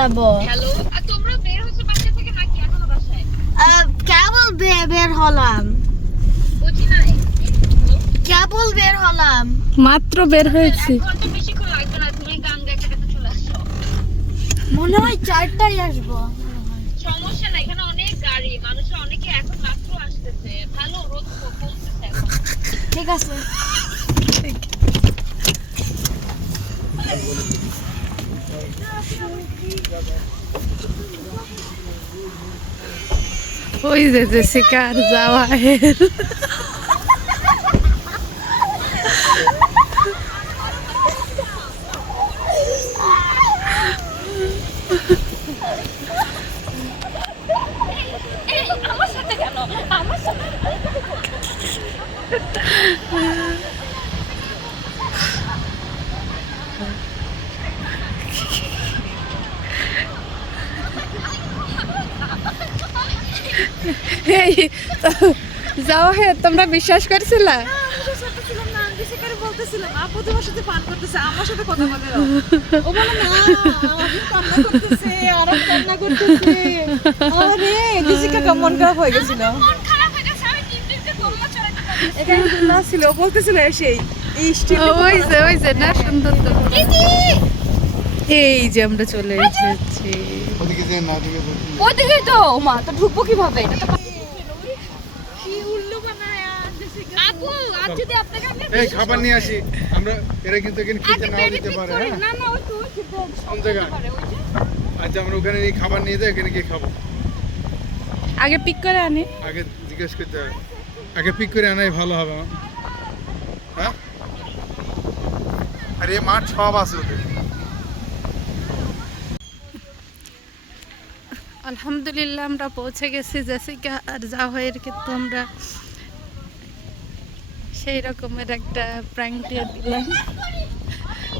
যাব। হ্যালো আর তোমরা বের হচ্ছে বাসা থেকে নাকি এখনও বাসায়? কেবল বের হলাম। বুঝি নাই? কেবল বের হলাম। মাত্র বের হয়েছি। না মনে হয় চারটায় আসব। সমস্যা নাই এখানে অনেক গাড়ি মানুষের অনেকে এখন মাত্র আসতেছে। ভালো রোদ কমতেছে এখন। ঠিক আছে। ওই যে জেসিকা আর জাওয়াহের আমার সাথে কেন আমার সাথে এই জাওয়াহের তোমরা বিশ্বাস করছিলা বলতেছিলাম আপু তোমার সাথে পান করতেছে আমার সাথে কথা বলে না। ও বলে না আমি কান্না করতেছে আরও কান্না করতেছে আরে জেসিকা কেমন খারাপ হয়ে গেছিল মন খারাপ হয়ে গেছে আমি তিন দিন থেকে কম্বল চড়াইতে পারি এখানে না ছিল বলতেছিল এসেই এই স্টিল ওই যে ওই যে না সুন্দর তো। এই যে আমরা চলে এসেছি। ওদিকে মা তো ঢুকবো কীভাবে? এটা তো কি উল্লু বানায় জেসিকা আপু আজ যদি আপনাকে আমি এই খাবার নিয়ে আসি। আমরা এরা কিন্তু এখানে খেতে নাও দিতে পারে হ্যাঁ? না না ওই তো খেতে কোন জায়গায়? যে। আচ্ছা আমরা ওখানে এই খাবার নিয়ে যাই এখানে গিয়ে খাব। আগে পিক করে আনি। আগে জিজ্ঞেস করতে হবে। আগে পিক করে আনাই ভালো হবে আমার হ্যাঁ? আর মাঠ সব আছে ওদের। আলহামদুলিল্লাহ আমরা পৌঁছে গেছি জেসিকা আর জাওয়াহের কিন্তু আমরা সেই রকমের একটা প্র্যাঙ্ক দিয়ে দিলাম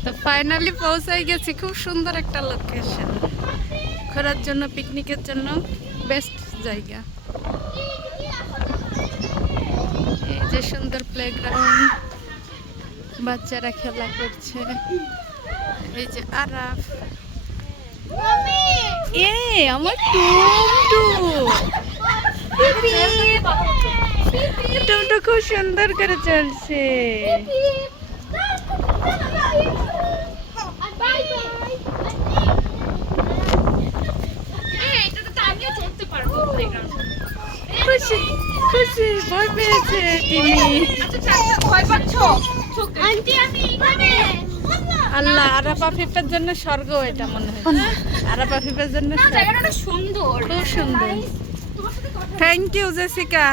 তো ফাইনালি পৌঁছাই গেছি, খুব সুন্দর একটা লোকেশন ঘোরার জন্য পিকনিকের জন্য বেস্ট জায়গা। এই যে সুন্দর প্লেগ্রাউন্ড বাচ্চারা খেলা করছে। এই যে আরাফ। এ, আমার টুমটু টুমটু খুব সুন্দর করে চলছে। খুশি খুশি ভয় পেয়েছে তিনি। ভয় পাচ্ছো আন্টি আমি এখানে। আল্লাহ আরাপা ফিফের জন্য স্বর্গ এটা মনে হয়। আরাপা ফিফের জন্য সুন্দর। খুব সুন্দর। থ্যাংক ইউ জেসিকা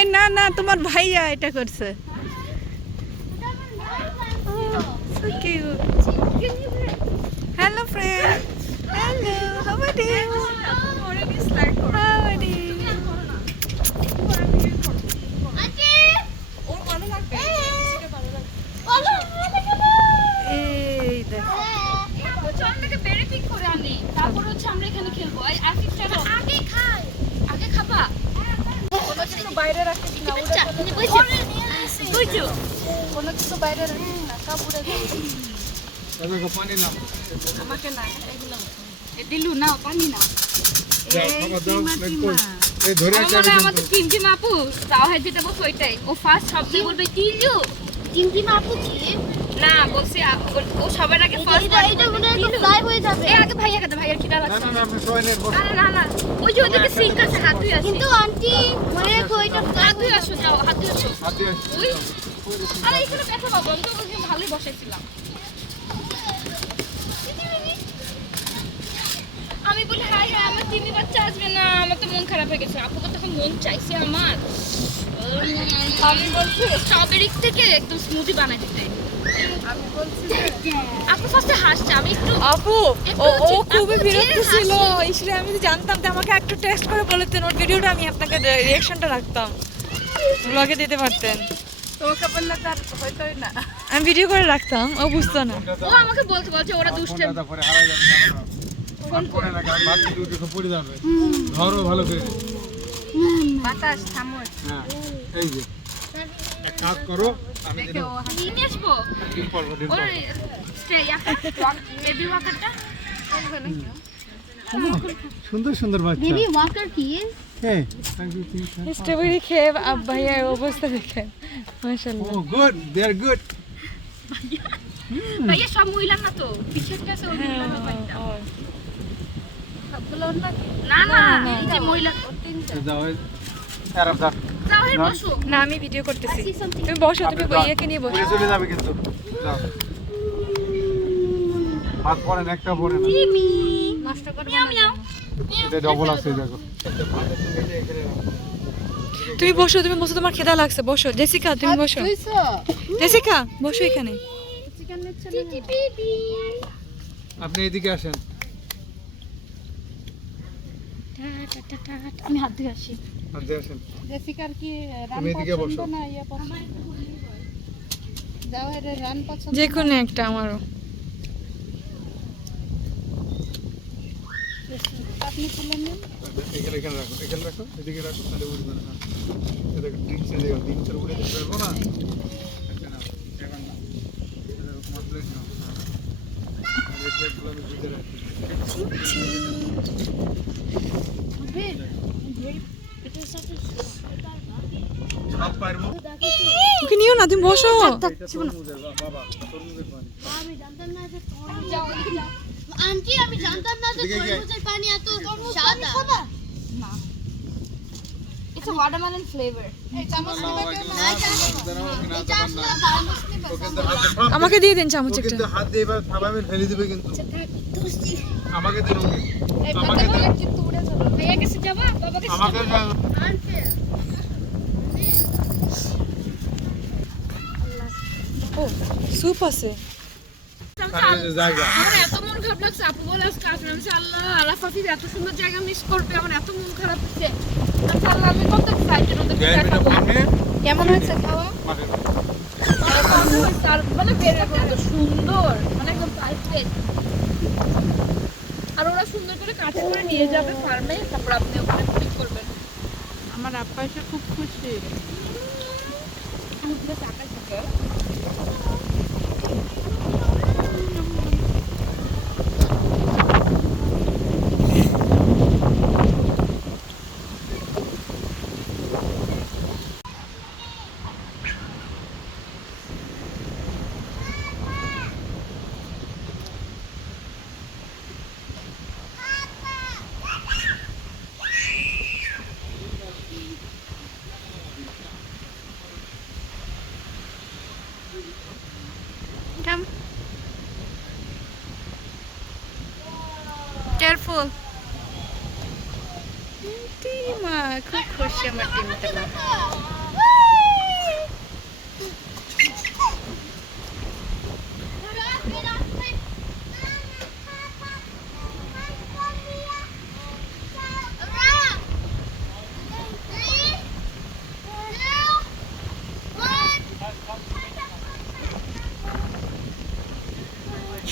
এই না না তোমার ভাইয়া এটা করছে hello friend hello how are you how are you এই দেখো হচ্ছে আপনাকে বেড়ে পিক করে আনি তারপর হচ্ছে আমরা এখানে খেলব এই আফিফ চলো আগে খাই আগে খাবা কোনো কিছু বাইরে রাখিস না উড়ে বুঝছ কোনো কিছু বাইরে রাখিস না সব উড়ে যাবে এদিকে পানি নাও আমাকে না এগুলো এ দিলু না পানি না দাও, খাবার দাও একটু। এই ধরে আছে আমি আমাদের কিন্তু। টিম টিম আপু তাও হয় যেটা বলছো ওইটাই। ও ফার্স্ট শব্দ বলবে টিলু টিম টিম আপু কি? না বলছি ও- ও সবার আগে ফার্স্ট এটা এটা মনে হয় ফ্লাই হয়ে যাবে। এ আগে ভাইয়া কাছে ভাইয়ার খিদা লাগছে না না আপনি সবাই নেন বসুন। না না না না। ওই যে ওদিকে সিঙ্ক আছে হাত ধুয়ে আসি। কিন্তু আন্টি মনে রেখো এটা হাত ধুয়ে আসো যাও হাত আসো। হাত। আরে এখানে ভালোই বসেছিলাম আমি বলি হাই হাই আমার তিমি বাচ্চা আসবে না আমার তো মন খারাপ হয়ে গেছে। আপুকে তখন মন চাইছে আমার। আমি বলছি স্ট্রবেরি থেকে একদম স্মুদি বানাই দিতে আমি বলছি আপু ফার্স্টে হাসছে আমি একটু আপু ও ও খুবই বিরক্ত ছিল। ইসলে আমি জানতাম তো আমাকে একটু টেক্সট করে বলতেন ওর ভিডিওটা আমি আপনাকে রিয়াকশনটা রাখতাম। ব্লগে দিতে পারতেন। তোমাকে বললে তার হয়তোই না। আমি ভিডিও করে রাখতাম ও বুঝতো না। ও আমাকে বলছে বলছে ওরা দুষ্টে ধরো ভালো করে। বাতাস থামো। হ্যাঁ এই যে। এক কাজ করো আমি নিয়ে আসব ডিম পারব ডিম পারব বেবি ওয়াকারটা সুন্দর সুন্দর বাচ্চা। বেবি ওয়াকার কি? হ্যাঁ। স্ট্রবেরি খেয়ে আব- ভাইয়ার অবস্থা দেখেন। ও গুড দে আর গুড ভাইয়া সব মহিলা না তো পিছেরটা আছে ওই মহিলা না না না না এই যে মহিলা যাও আরাম দাও যাও হে বসো। না আমি ভিডিও করতেছি। তুমি বসো তুমি নিয়ে বসো। চলে যাবে কিন্তু। হাত পড়েন একটা পড়ে না। নষ্ট করবে মিয়াও মিয়াও। এটা ডবল আছে দেখো। তুমি বসো তুমি বসো তোমার খেদা লাগছে বসো। জেসিকা তুমি বসো। জেসিকা বসো এখানে। আপনি এদিকে আসেন। আমি হাত ধুয়ে আসি। হাত দিয়ে আসেন। জেসিকার কি বসো। না ইয়া পছন্দ? যাও এর রান পছন্দ যে কোনো একটা আমারও। আপনি তুলেন এখানে এখানে রাখো এখানে রাখো এদিকে রাখো তাহলে উঠবে না। উড়ে যেতে পারব এবার নাও। এটা দেখো, তোমার plate নাও, হ্যাঁ। আর এই plate গুলো আমি ভিজে রাখি। সব পারব ওকে নিও না তুমি বসো। আমি জানতাম না যে আন্টি আমি জানতাম না যে তরমুজের পানি এত সাদা ইটস আ ওয়াটারমেলন ফ্লেভার আল্লাহু আকবার, না, দাঁড়াও, না, এটা দাঁড়াও, আসলে না। তরমুজ নিবে ও কিন্তু আমাকে দিয়ে দিন চামচ একটা। হাত দিয়ে এবার ফেলে দিবে কিন্তু। আমাকে দিন ওকে আমাকে দিন ভাইয়া কাছে যাবা? বাবা কাছে আমাকে ও আছে। আমার এত মন খারাপ লাগছে আপু বলে আজকে আসবে। আল্লাহ আল্লাহ হাফিজ এত সুন্দর জায়গা মিস করবে আমার এত মন খারাপ হচ্ছে। আল্লাহ আমি কত এক্সাইটেড দেখাবো কেমন হয়েছে খাওয়া? মানে সুন্দর। মানে একদম পারফেক্ট সুন্দর করে কাছে করে নিয়ে যাবে ফার্মে তারপর আপনি ওখানে ঠিক করবেন। আমার আব্বা এসে খুব খুশি। টাকা থাকে Come. Careful. টিমা খুব খুশি আমার টিমটা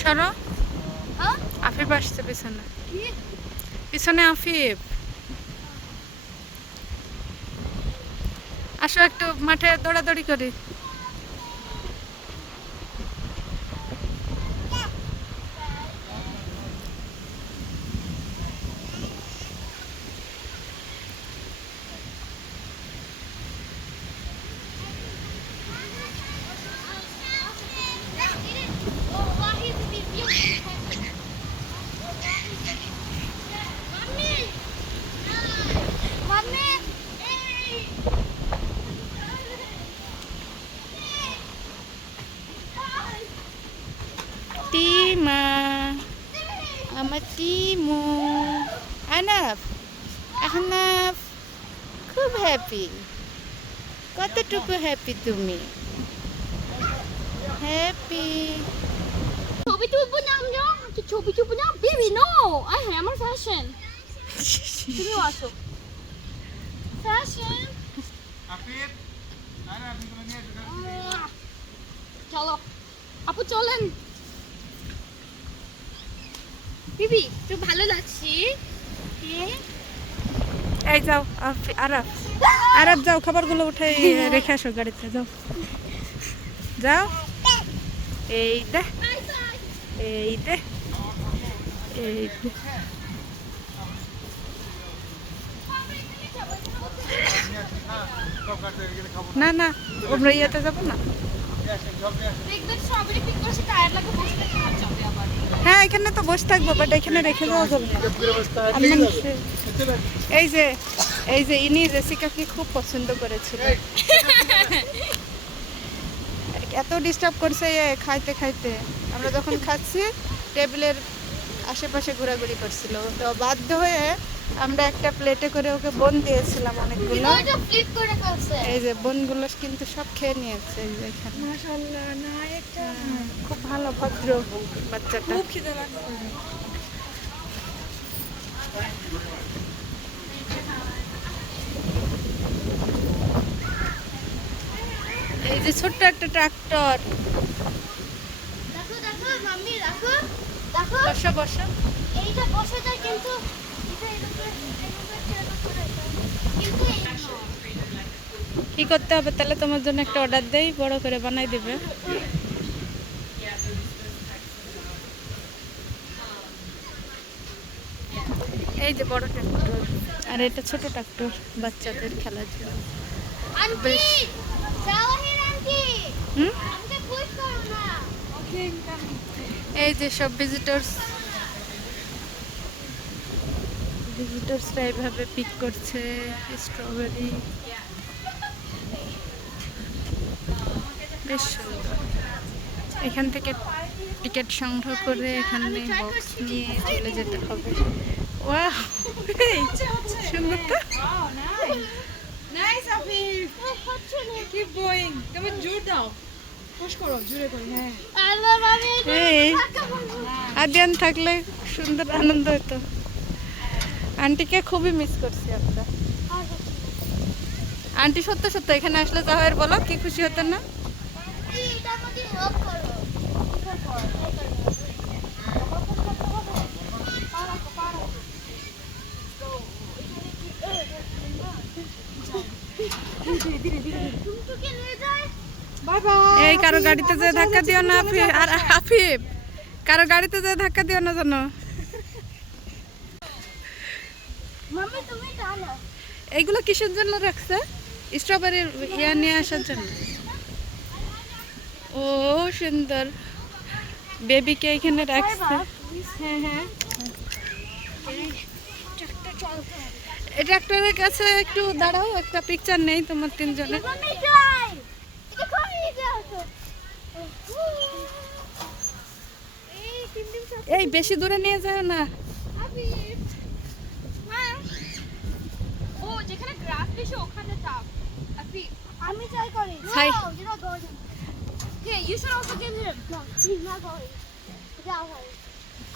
সরো আফিফ আসছে পিছনে। পিছনে আফিফ। আসো একটু মাঠে দৌড়াদৌড়ি করি টিমা আমার টিমু আনাফ আহনাফ খুব হ্যাপি কতটুকু হ্যাপি তুমি? হ্যাপি ছবি তুলবো না আমরা? কি ছবি তুলবো না? বেবি নো আই হ্যাঁ আমার ফ্যাশন তুমি আসো। ফ্যাশন আফিফ আরে আপনি নিয়ে চলো। আপু চলেন। বিবি তো ভালো লাগছে। হ্যাঁ এই যাও আরাফ। আর যাও খাবারগুলো উঠে রেখে আসো গাড়িতে যাও। যাও। এই দে এই দে এই দে। না না আমরা ইয়েতে যাব না। হ্যাঁ এখানে তো বসে থাকব বাট এখানে রেখে দেওয়া যাবে না। এই যে এই যে ইনি জেসিকাকে খুব পছন্দ করেছিল এত ডিস্টার্ব করছে এ খাইতে খাইতে। আমরা যখন খাচ্ছি টেবিলের আশেপাশে ঘোরাঘুরি করছিল। তো বাধ্য হয়ে আমরা একটা প্লেটে করে ওকে বোন দিয়েছিলাম অনেকগুলো। এই যে বোনগুলো কিন্তু সব খেয়ে নিয়েছে এই যে এখানে। খুব ভালো ভদ্র বাচ্চাটা। খুব খিদে লাগছে। এই যে ছোট্ট একটা ট্রাক্টর। দেখো দেখো মাম্মি দেখো দেখো। বসো বসো। এইটা বসে যায় কিন্তু কি করতে হবে? তাহলে তোমার জন্য একটা অর্ডার দেই বড় করে বানাই দেবে। এই যে বড় ট্রাক্টর। আর এটা ছোট ট্রাক্টর বাচ্চাদের খেলার জন্য জাওয়াহির আন্টি হুম আমাকে পুশ করো না এই যে সব ভিজিটর্স ভিজিটর্সরা এইভাবে পিক করছে স্ট্রবেরি বেশ সুন্দর। এখান থেকে টিকিট সংগ্রহ করে এখানে বক্স নিয়ে চলে যেতে হবে। এই, সুন্দর তো। আফিফ going. তুমি জোর দাও। পুশ করো জোরে করে হ্যাঁ। এই আদিয়ান থাকলে সুন্দর আনন্দ হতো। আন্টিকে খুবই মিস করছি আমরা। আন্টি সত্য সত্য এখানে আসলে তাহলে বলো কি খুশি হতো না এটা আমাকে হেল্প করো এটার পর টুকটুকে নিয়ে যায় বাই বাই এই কারও গাড়িতে যে ধাক্কা দিও না আর আফিফ কারও গাড়িতে যে ধাক্কা দিও না জানো। এইগুলো কিসের জন্য রাখছে? স্ট্রবেরির ইয়া নিয়ে আসার জন্য। ও সুন্দর। বেবিকে এখানে রাখছে। হ্যাঁ হ্যাঁ। এই ট্রাক্টরের কাছে একটু দাঁড়াও একটা পিকচার নেই তোমার তিনজনের করে এই বেশি দূরে নিয়ে যাও না আমি ট্রাই করি should also give him. No, he's not going. যাও ভাই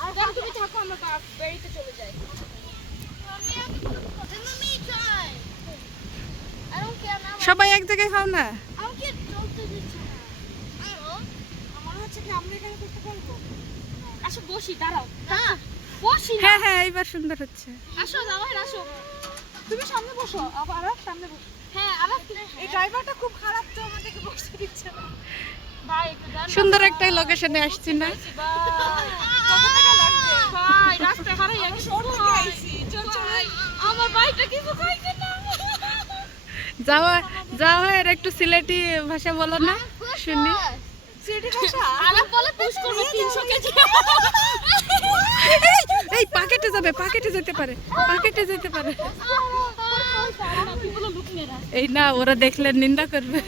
আর তুমি থাকো আমরা বেরিতে চলে যাই সবাই এক জায়গায় খাও না। আমাকে চলতে দিচ্ছে না আরও আমার হচ্ছে কি আমরা এখানে করতে পারব আসো বসি দাঁড়াও হ্যাঁ হ্যাঁ হ্যাঁ এইবার সুন্দর হচ্ছে। আসো আসো তুমি সামনে বসো আবার আর সামনে বসো। হ্যাঁ আবার এই ড্রাইভারটা খুব খারাপ তো আমাদেরকে বসতে দিচ্ছে না। সুন্দর একটা লোকেশনে আসছি না। কত টাকা লাগবে ভাই রাস্তায় হারাই আমি আইছি চল চল ভাই, আমার ভাইটা কিছু খাইছে না যাওয়া যাওয়া এর একটু সিলেটি ভাষা বলো না শুনি। সিটি ভাষা? আলাপ বলে পুশ করবে 300 কেজি। এই, পাকেটে যাবে পাকেটে যেতে পারে পাকেটে যেতে পারে। এই না ওরা দেখলে নিন্দা করবে।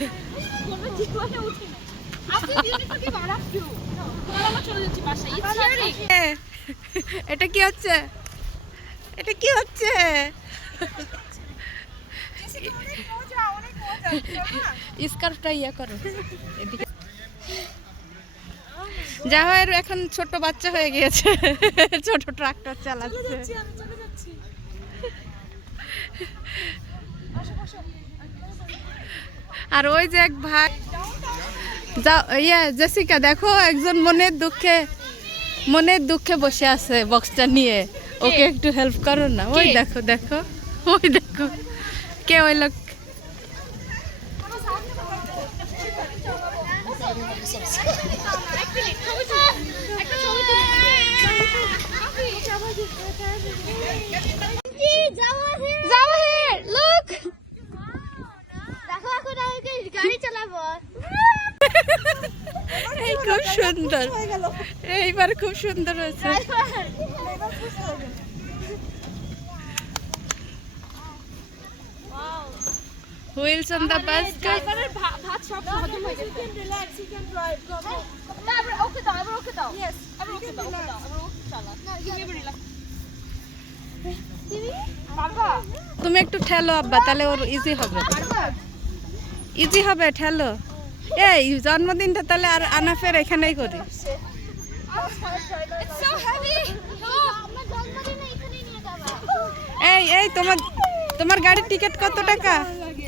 হিয়ারিং এ, এটা কি হচ্ছে? এটা কি হচ্ছে? স্কার্ফটা ইয়া করো। এদিকে জাহের এখন ছোট বাচ্চা হয়ে গিয়েছে। ছোট ট্রাক্টর চালাচ্ছে। আর ওই যে এক ভাই যাও ইয়া জেসিকা দেখো একজন মনের দুঃখে মনের দুঃখে বসে আছে বক্সটা নিয়ে। ওকে একটু হেল্প করো না। ওই দেখো দেখো। ওই দেখো। কে ওই লোক? খুব সুন্দর। এইবার খুব সুন্দর হয়েছে। হুইলস অন দ্য বাস ড্রাইভারের ভাত সব হজম হয়ে গেছে রিল্যাক্স ইউ ক্যান ড্রাইভ না ওকে দাও এবার ওকে দাও এবার ওকে দাও ওকে দাও এবার ওকে চালা তুমি এবার রিল্যাক্স তুমি একটু ঠেলো আব্বা তাহলে ওর ইজি হবে। ইজি হবে ঠেলো। এই জন্মদিনটা তাহলে আর আনাফের এখানেই করি। এই এই তোমার তোমার গাড়ির টিকিট কত টাকা?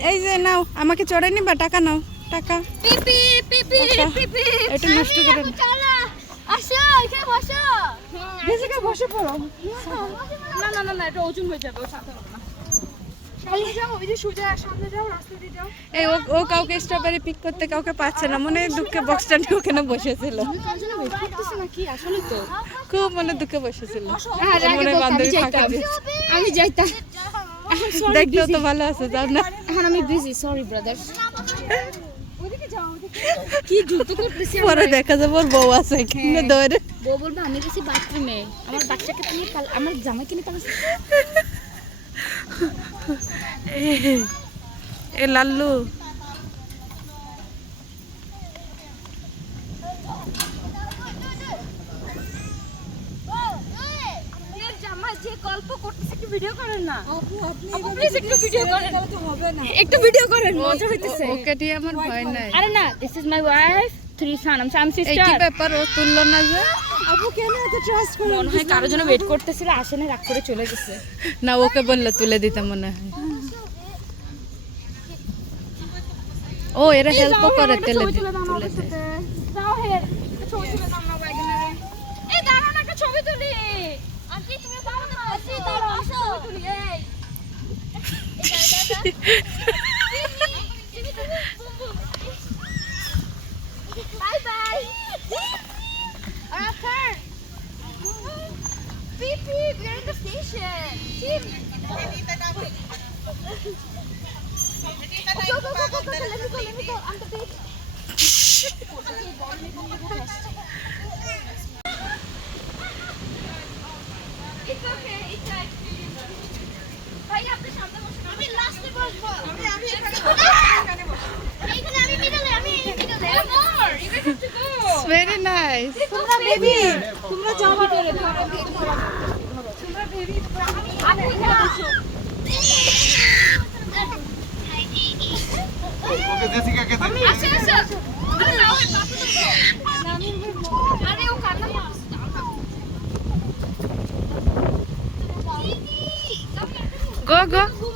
এই যে নাও আমাকে চড়ে নিবা? টাকা নাও টাকা। পিপি পিপি পিপি। একটু নষ্ট করে না। আসো এখানে বসো। বেসিকে বসে পড়ো। না না না না এটা ওজন হয়ে যাবে ও সাথে না। এই কাউকে স্ট্রবেরি পিক করতে কাউকে পাচ্ছে না। মনে দুঃখে বক্সটা নিয়ে ওখানে বসেছিল? খুব মনে দুঃখে বসেছিল। হ্যাঁ, মনে বান্ধবী আমি যাইতাম। দেখতেও তো ভালো আছে যাও না। এখন আমি বিজি সরি ব্রাদার কি দ্রুত করতেছি পরে দেখা যাবে ওর বউ আছে কিনে দৌড়ে। বউ বলবে আমি গেছি বাথরুমে আমার বাচ্চাকে তুমি আমার জামাইকে নিয়ে পালাচ্ছি এ লাল্লু। গল্প করতেছে একটু ভিডিও করেন না। আপু আপনি আপু, please একটু video করেন। তাহলে তো হবে না। একটু ভিডিও করেন মজা হইতেছে। ওকে দিয়ে আমার ভয় নাই। আরে না this is my wife three son um some এই কি সিস্টার ব্যাপার ও তুললো না যে? আপু কেন এত ট্রাস্ট করেন মনে হয় কারোর জন্য ওয়েট করতেছিল আসে না রাগ করে চলে গেছে। না ওকে বললে তুলে দিতে মনে হয়। ও এরা হেল্প করে তেলে তুলে দেয় হের ছবি তুলে দাও না ওয়াগনারে এই দাঁড়াও না একটা ছবি তুলি। আন্টি তুমি bye bye. Or a turn. Beep beep, you're in the station. Tim. Nakita namin. Nakita na yung pagod na lang. Let me go, let me go. I'm the beach. It's okay. Very nice তোমরা baby তোমরা যাও ভিতরে আমি এখানে বসো ওকে জেসিকাকে দে আচ্ছা আচ্ছা আরে না ওই বাপু আরে ও কান্না করতেছে গো গো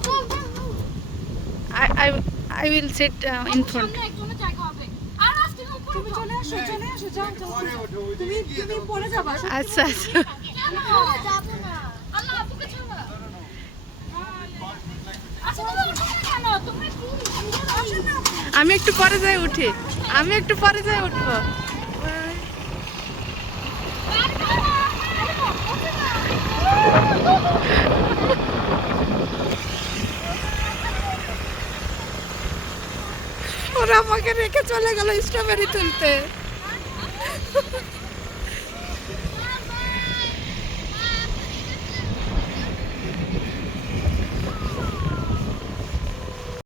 I I will sit in front আচ্ছা আচ্ছা। আচ্ছা আমি একটু পরে যাই উঠি। আমি একটু পরে যাই উঠবো ওরা আমাকে রেখে চলে গেল স্ট্রবেরি তুলতে।